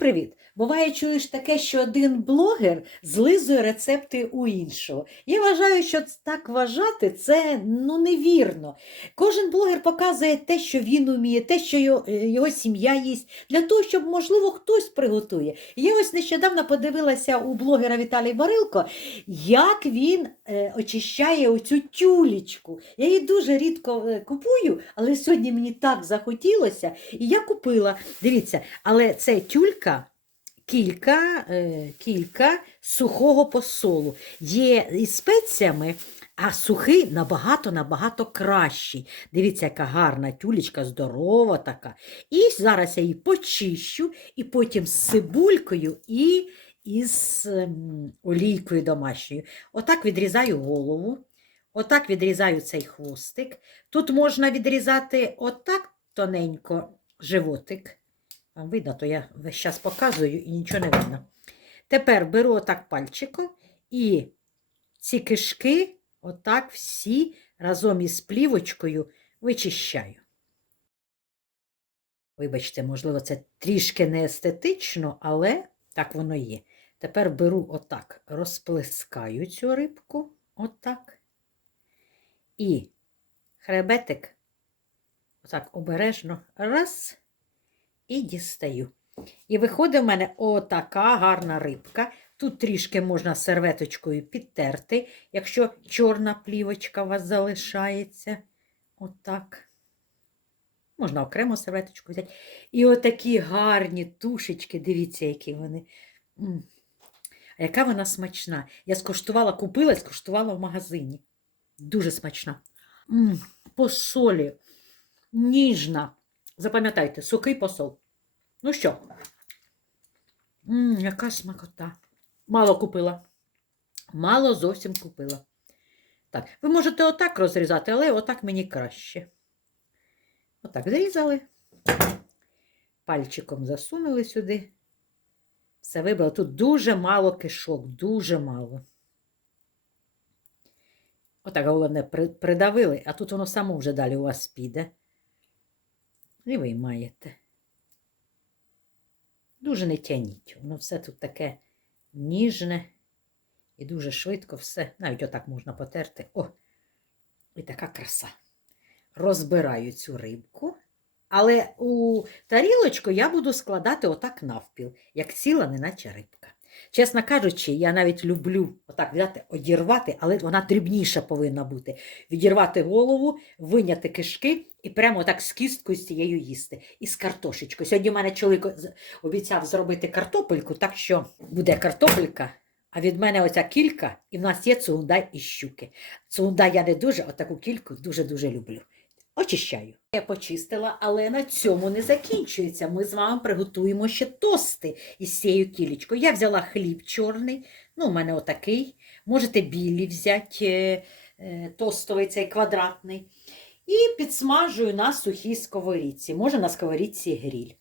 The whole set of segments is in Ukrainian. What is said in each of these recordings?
привіт! Буває, чуєш таке, що один блогер злизує рецепти у іншого. Я вважаю, що так вважати це ну невірно. Кожен блогер показує те, що він уміє, те, що його, е, його сім'я їсть, для того, щоб, можливо, хтось приготує. Я ось нещодавно подивилася у блогера Віталій Барилко, як він е, очищає оцю тюлечку. Я її дуже рідко е, купую, але сьогодні мені так захотілося, і я купила. Дивіться, але це тюлька. Кілька, е, кілька сухого посолу. Є із спеціями, а сухий набагато-набагато кращий. Дивіться, яка гарна тюлечка, здорова така. І зараз я її почищу, і потім з цибулькою і із ем, олійкою домашньою. Отак відрізаю голову, отак відрізаю цей хвостик. Тут можна відрізати отак тоненько животик. Вам видно, то я весь час показую і нічого не видно. Тепер беру отак пальчиком і ці кишки, отак всі разом із плівочкою вичищаю. Вибачте, можливо, це трішки не естетично, але так воно є. Тепер беру отак, розплескаю цю рибку, отак. І хребетик, отак обережно, раз і дістаю. І виходить в мене отака гарна рибка. Тут трішки можна серветочкою підтерти, якщо чорна плівочка у вас залишається. Отак. Можна окремо серветочку взяти. І отакі гарні тушечки, дивіться, які вони. А яка вона смачна. Я скуштувала, купила скуштувала в магазині. Дуже смачна. М. По солі. Ніжна. Запам'ятайте, сухий посол. Ну що? М, яка смакота. Мало купила. Мало зовсім купила. Так, ви можете отак розрізати, але отак мені краще. Отак зрізали. Пальчиком засунули сюди. Все вибрали. Тут дуже мало кишок, дуже мало. Отак, головне, при- придавили, а тут воно само вже далі у вас піде. І виймаєте. Дуже не тяніть. Воно все тут таке ніжне і дуже швидко все. Навіть отак можна потерти. О! І така краса. Розбираю цю рибку, але у тарілочку я буду складати отак навпіл, як ціла, неначе рибка. Чесно кажучи, я навіть люблю отак взяти, одірвати, але вона дрібніша повинна бути. Відірвати голову, виняти кишки і прямо так з кісткою з цією їсти. І з картошечкою. Сьогодні в мене чоловік обіцяв зробити картопельку, так що буде картопелька. А від мене оця кілька, і в нас є цугундай і щуки. Цугундай я не дуже, а таку кільку дуже-дуже люблю. Очищаю. Я почистила, але на цьому не закінчується. Ми з вами приготуємо ще тости із цією кілечкою. Я взяла хліб чорний, ну, у мене отакий. Можете білі взяти, е, е, тостовий цей квадратний. І підсмажую на сухій сковорідці. Може на сковорідці гріль.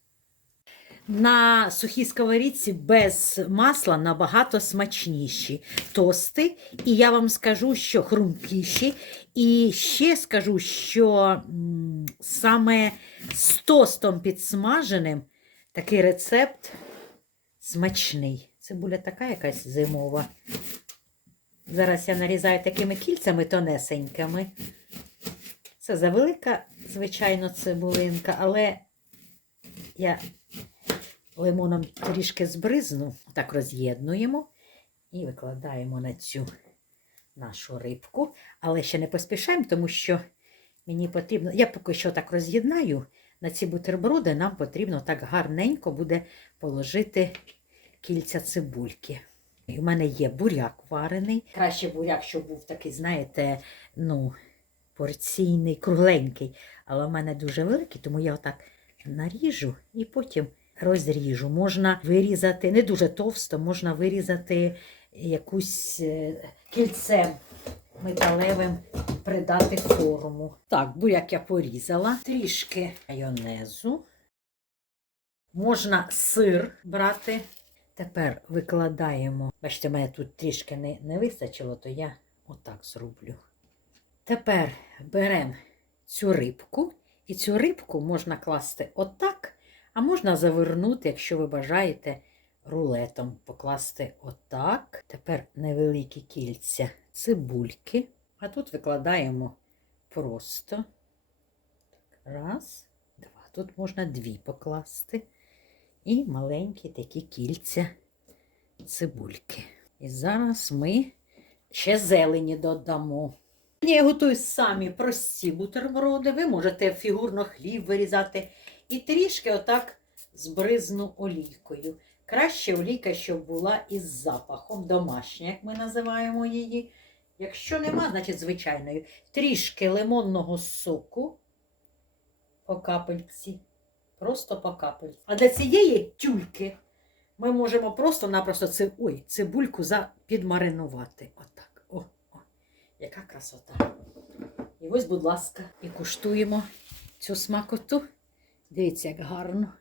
На сухій сковорідці без масла набагато смачніші тости. І я вам скажу, що хрумкіші. І ще скажу, що саме з тостом підсмаженим такий рецепт смачний. Цибуля така якась зимова. Зараз я нарізаю такими кільцями тонесенькими. Це завелика, звичайно, цибулинка, але я лимоном трішки збризну, так роз'єднуємо і викладаємо на цю нашу рибку. Але ще не поспішаємо, тому що мені потрібно, я поки що так роз'єднаю на ці бутерброди, нам потрібно так гарненько буде положити кільця цибульки. У мене є буряк варений. Краще буряк, щоб був такий, знаєте, ну, порційний, кругленький. Але в мене дуже великий, тому я отак наріжу і потім розріжу. Можна вирізати, не дуже товсто, можна вирізати якусь е, кільцем металевим, придати форму. Так, буряк я порізала. Трішки майонезу. Можна сир брати. Тепер викладаємо. Бачите, мене тут трішки не, не вистачило, то я отак зроблю. Тепер беремо цю рибку, і цю рибку можна класти отак, А можна завернути, якщо ви бажаєте, рулетом покласти отак. Тепер невеликі кільця цибульки. А тут викладаємо просто. Раз, два. Тут можна дві покласти. І маленькі такі кільця цибульки. І зараз ми ще зелені додамо. Я готую самі прості бутерброди. Ви можете фігурно хліб вирізати і трішки отак збризну олійкою. Краще олійка, щоб була із запахом, домашня, як ми називаємо її. Якщо нема, значить звичайною. Трішки лимонного соку по капельці. Просто по капельці. А для цієї тюльки ми можемо просто-напросто ци... Ой, цибульку за... підмаринувати. Отак. О, о, яка красота. І ось, будь ласка, і куштуємо цю смакоту. Дивіться, як гарно.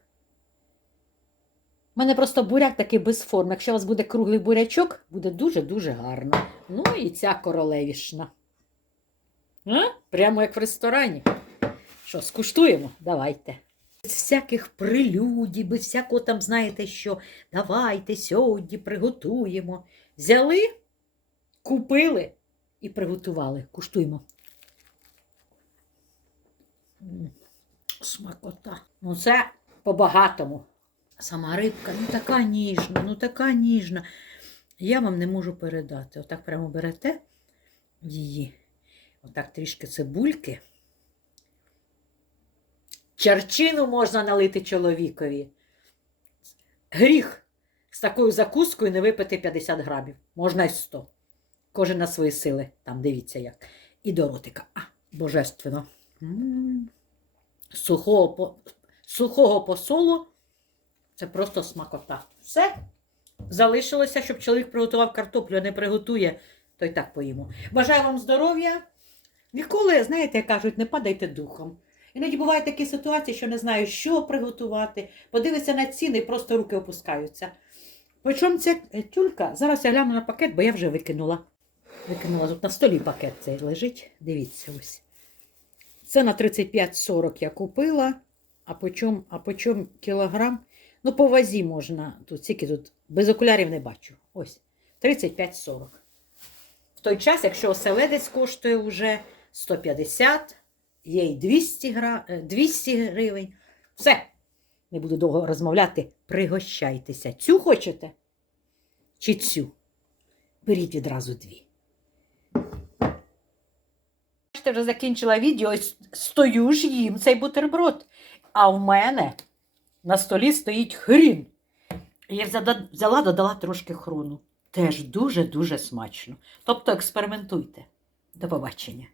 У мене просто буряк такий без форми. Якщо у вас буде круглий бурячок, буде дуже-дуже гарно. Ну і ця королевішна. А? Прямо як в ресторані. Що, скуштуємо? Давайте. Без всяких прелюдій, без всякого там, знаєте, що давайте сьогодні приготуємо. Взяли, купили і приготували. Куштуємо. М, Смакота. Ну, це по-багатому. Сама рибка, ну така ніжна, ну така ніжна. Я вам не можу передати. Отак прямо берете її. Отак трішки цибульки. Чарчину можна налити чоловікові. Гріх з такою закускою не випити 50 грамів. Можна й 100. Кожен на свої сили. Там дивіться як. І до ротика. А, божественно. М. Сухого, по... Сухого сухого посолу. Це просто смакота. Все. Залишилося, щоб чоловік приготував картоплю, а не приготує, то й так поїмо. Бажаю вам здоров'я. Ніколи, знаєте, як кажуть, не падайте духом. Іноді бувають такі ситуації, що не знаю, що приготувати. Подивися на ціни і просто руки опускаються. Причому ця е, тюлька, зараз я гляну на пакет, бо я вже викинула. Викинула тут на столі пакет цей лежить. Дивіться ось. Це на 35-40 я купила, а по чому, а по кілограм? Ну, по вазі можна. Тут скільки тут без окулярів не бачу. Ось. 35-40. В той час, якщо оселедець коштує вже 150, є й 200, гра... е, 200 гривень. Все. Не буду довго розмовляти. Пригощайтеся. Цю хочете? Чи цю? Беріть відразу дві. Бачите, вже закінчила відео. і Стою ж їм цей бутерброд. А в мене на столі стоїть хрін. Я взяла, додала трошки хрону. Теж дуже-дуже смачно. Тобто експериментуйте. До побачення.